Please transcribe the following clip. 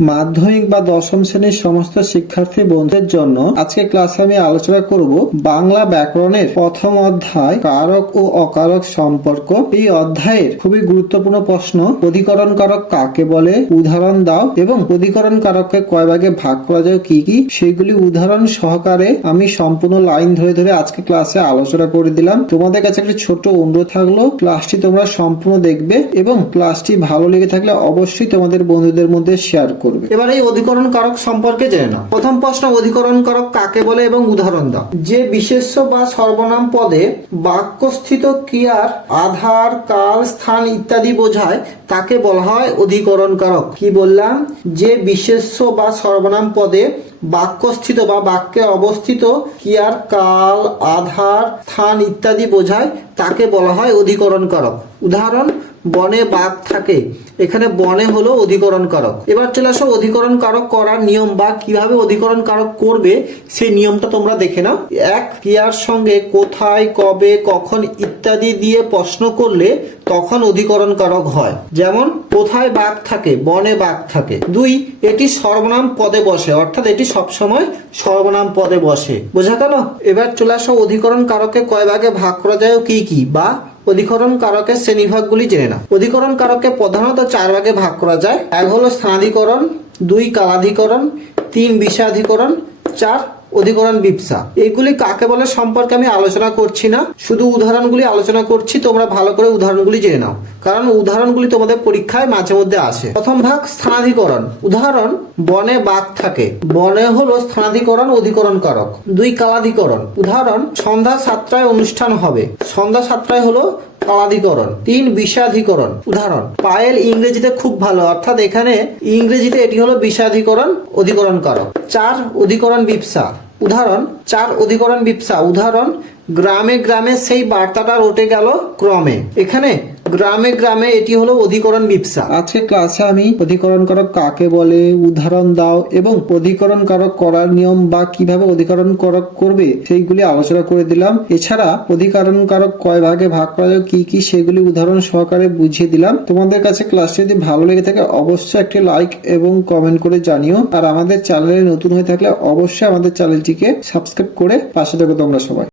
মাধ্যমিক বা দশম শ্রেণির সমস্ত শিক্ষার্থী বন্ধুদের জন্য আজকে ক্লাসে আমি আলোচনা করব বাংলা ব্যাকরণের প্রথম অধ্যায় কারক ও অকারক সম্পর্ক। এই অধ্যায়ের খুবই গুরুত্বপূর্ণ প্রশ্ন অধিকরণ কারক কাকে বলে, উদাহরণ দাও এবং অধিকরণ কারককে কয় ভাগে ভাগ করা যায়, কি কি? সেগুলি উদাহরণ সহকারে আমি সম্পূর্ণ লাইন ধরে ধরে আজকে ক্লাসে আলোচনা করে দিলাম। তোমাদের কাছে একটা ছোট অনুরোধ থাকল ক্লাসটি তোমরা সম্পূর্ণ দেখবে এবং ক্লাসটি ভালো লেগে থাকলে অবশ্যই তোমাদের বন্ধুদের মধ্যে শেয়ার করবে। এবার এই অধিকরণ কারক সম্পর্কে জেনে নাও। প্রথম প্রশ্ন, অধিকরণ কারক কাকে বলে এবং উদাহরণ দাও। যে বিশেষ্য বা সর্বনাম পদে বাক্যস্থিত ক্রিয়ার আধার, কাল, স্থান ইত্যাদি বোঝায়, তাকে বলা হয় অধিকরণ কারক। কি বললাম? যে বিশেষ্য বা সর্বনাম পদে বাক্যস্থিত বা বাক্যে অবস্থিত ক্রিয়ার কাল, আধার স্থান ইত্যাদি বোঝায়, তাকে বলা হয় অধিকরণ কারক। উদাহরণ, বনে বাঘ থাকে। এখানে বনে হলো অধিকরণ কারক। এবার চলে আসো, অধিকরণ কারক করার নিয়ম বা কীভাবে অধিকরণ কারক করবে, সেই নিয়মটা তোমরা দেখে নাও। এক ক্রিয়ার সঙ্গে কোথায়, কবে, কখন ইত্যাদি দিয়ে প্রশ্ন করলে তখন অধিকরণ কারক হয়? যেমন, কোথায় বাঘ থাকে, বনে বাঘ থাকে। দুই, এটি সর্বনাম পদে বসে, অর্থাৎ এটি সবসময় সর্বনাম পদে বসে। বোঝা গেল? এবার চলে আসো অধিকরণ কারকে কয় ভাগে ভাগ করা যায় কি কি? বা অধিকরণ কারকের শ্রেণীভাগগুলি জেনে না অধিকরণ কারককে প্রধানত চার ভাগে ভাগ করা যায়। এক হলো স্থানাধিকরণ, দুই কালাধিকরণ, তিন বিষাধিকরণ, চার অধিকরণ বিপসা। এগুলি কাকে বলে সম্পর্কে আমি আলোচনা করছি না। শুধু উদাহরণগুলি আলোচনা করছি, তোমরা ভালো করে উদাহরণগুলি জেনে নাও। কারণ উদাহরণগুলি তোমাদের পরীক্ষায় মাঝে মধ্যে আসে। প্রথম ভাগ, স্থানাধিকরণ। উদাহরণ, বনে বাঘ থাকে। বনে হলো স্থানাধিকরণ, অধিকরণ কারক। দুই কালাধিকরণ। উদাহরণ, সন্ধ্যা সাতটায় অনুষ্ঠান হবে। সন্ধ্যা সাতটায় হলো কালাধিকরণ, তিন বিষাধিকরণ। উদাহরণ, পায়েল ইংরেজিতে খুব ভালো, অর্থাৎ এখানে ইংরেজিতে এটি হলো বিষাধিকরণ অধিকরণ কারক চার অধিকরণ বিপসা। উদাহরণ, চার অধিকরণ বিপসা। উদাহরণ, গ্রামে গ্রামে সেই বার্তাটা রটে গেল ক্রমে। এখানে গ্রামে গ্রামে এটি হলো অধিকরণ বিপসা। আজকে ক্লাসে আমি অধিকরণ কারক কাকে বলে, উদাহরণ দাও এবং অধিকরণ কারক করার নিয়ম বা কীভাবে অধিকরণ কারক করবে সেইগুলি আলোচনা করে দিলাম। এছাড়া অধিকরণ কারক কয় ভাগে ভাগ করা যায়, কি কি সেগুলি উদাহরণ সহকারে বুঝিয়ে দিলাম। তোমাদের কাছে ক্লাসটি যদি ভালো লেগে থাকে, অবশ্যই একটি লাইক এবং কমেন্ট করে জানিও। আর আমাদের চ্যানেলে নতুন হয়ে থাকলে অবশ্যই আমাদের চ্যানেলটিকে সাবস্ক্রাইব করে পাশে থাকো তোমরা সবাই।